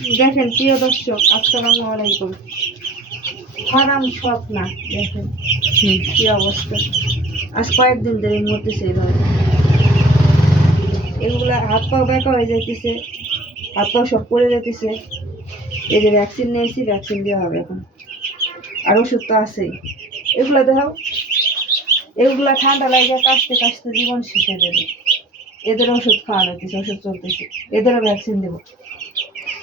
দেখেন প্রিয় দর্শক, আসসালামু আলাইকুম। হারাম সব না, দেখেন কি অবস্থা। আজ কয়েকদিন ধরে মরতেছে এইভাবে। এগুলা হাত পা বেঁকা হয়ে যাইতেছে, হাত পা সব পড়ে যাইতেছে। এই যে ভ্যাকসিন নিয়েছি, ভ্যাকসিন দেওয়া হবে এখন। আর ওষুধ তো আছেই। এগুলা দেখাও, এগুলা ঠান্ডা লাগে কাশতে কাশতে জীবন শেষ হয়ে যাবে। এদের ওষুধ খাওয়ানো হইতেছে, ওষুধ চলতেছে, এদেরও ভ্যাকসিন দেবো।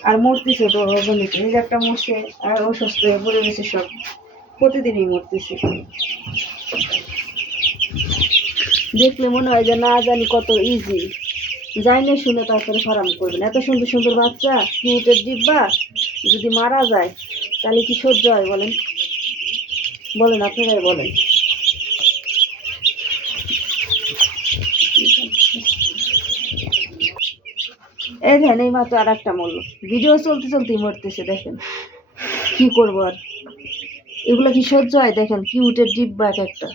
আর মরতেছে তো অগণিত, এই যে একটা মরছে আর অসুস্থ হয়ে পড়ে গেছে সব, প্রতিদিনই মরতেছে। দেখলে মনে হয় যে না জানি কত ইজি, যাই না শুনে তারপরে ফার্ম করবেন। এত সুন্দর সুন্দর বাচ্চা, কিউটের ডিব্বা যদি মারা যায় তাহলে কি সহ্য হয় বলেন? বলেন, আপনারাই বলেন। এই দেখেন, এই মাত্র আর একটা মরলো, ভিডিও চলতে চলতেই মরতেছে। দেখেন কি করবো আর, এগুলো কি সহ্য হয়? দেখেন কিউটের ডিব্বা এক একটা,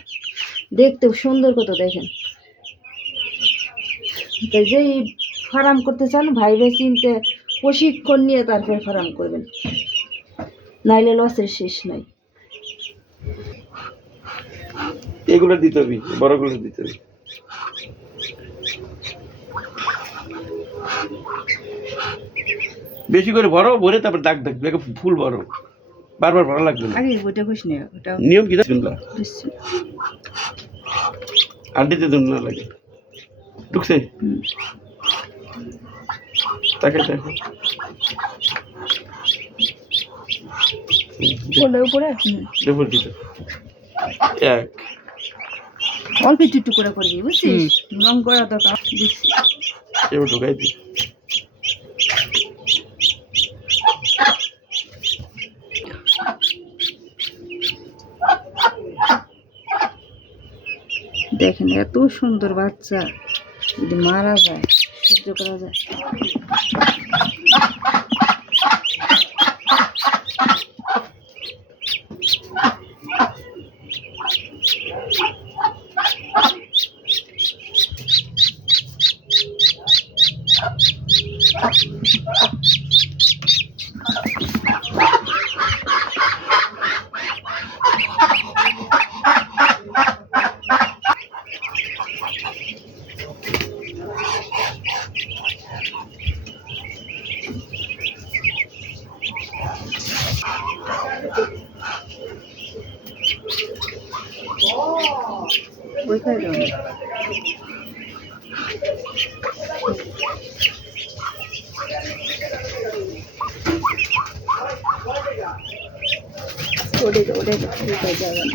দেখতে সুন্দর কত। দেখেন, তাই যেই ফার্ম করতে চান ভাইবে চিনতে প্রশিক্ষণ নিয়ে তারপরে ফার্ম করবেন, নাইলে লসের শেষ নাই। এগুলো দিতে হবে, বড়গুলো দিতে হবে। বেশি করে বড় ভরে তারপর দাগ দাগ ফুল বড়, বারবার ভরা লাগবে না। আগে ওটা খুশ নিয়ে ওটা নিয়ম কি শুনলাম, আড্ডিতে দুন না লাগে। ঢুকছে তাকে দেখো উপরে উপর দিতে এক অল্প একটু করে করবি, বুঝছিস? রং করা দরকার দিচ্ছি। এবার ঢুকাই দিই। দেখেন এত সুন্দর বাচ্চা, যদি মারা যায় সহ্য করা যায়? কোথায় যাবো? ওরে ওরে কোথায় যাবেন?